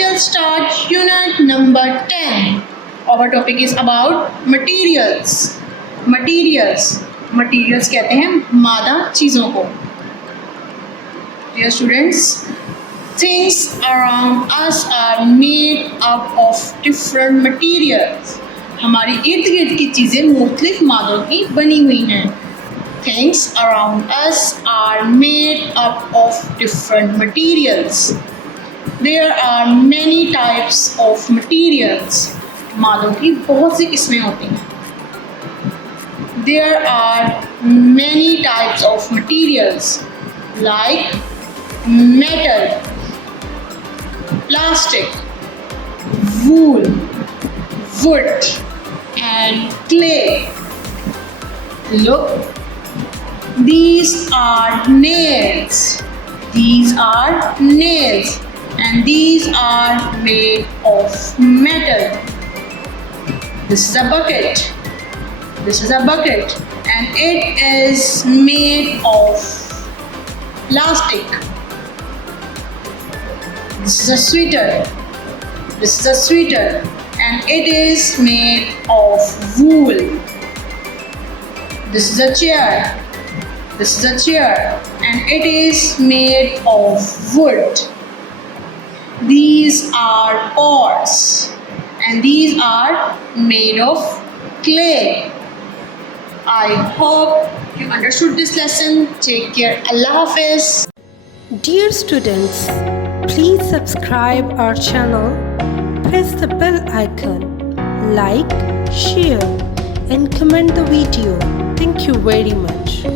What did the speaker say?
shall start unit number 10. Our topic is about materials. Materials कहते हैं मादा चीज़ों को. Dear students, things around us are made up of different materials. हमारी इर्द गिर्द की चीज़ें मुख्तलिफ मादों की बनी हुई हैं. Things around us are made up of different materials. There are many types of materials. मादों की बहुत सी किस्में होती हैं. There are many types of materials like metal, plastic, wool, wood, and clay. Look, these are nails. These are nails, and these are made of metal. This is a bucket. This is a bucket, and it is made of plastic. This is a sweater. This is a sweater, and it is made of wool. This is a chair. This is a chair, and it is made of wood. These are pots, and these are made of clay. I hope you understood this lesson. Take care. Allah Hafiz. Dear students, please subscribe our channel, press the bell icon, like, share and comment the video. Thank you very much.